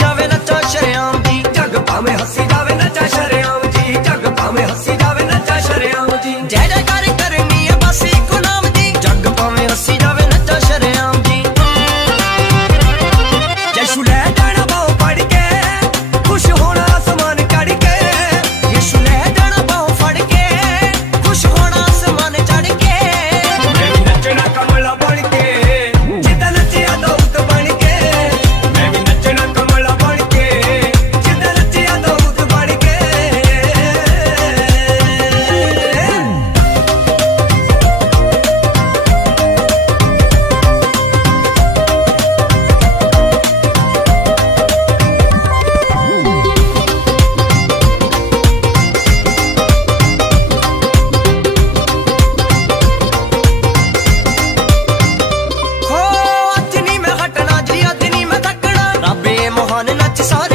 ਜਾਵੇ ਨੱਚਾ ਸ਼ਰਿਆਮ ਦੀ ਝੱਗ ਭਾਵੇਂ ਹੱਸੀ ਜਾਵੇ ਨੱਚਾ ਸ਼ਰਿਆਮ ਸੱਚ ਸਾਰ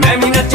Mammy, not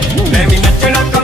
Baby, mm -hmm. let me let you local.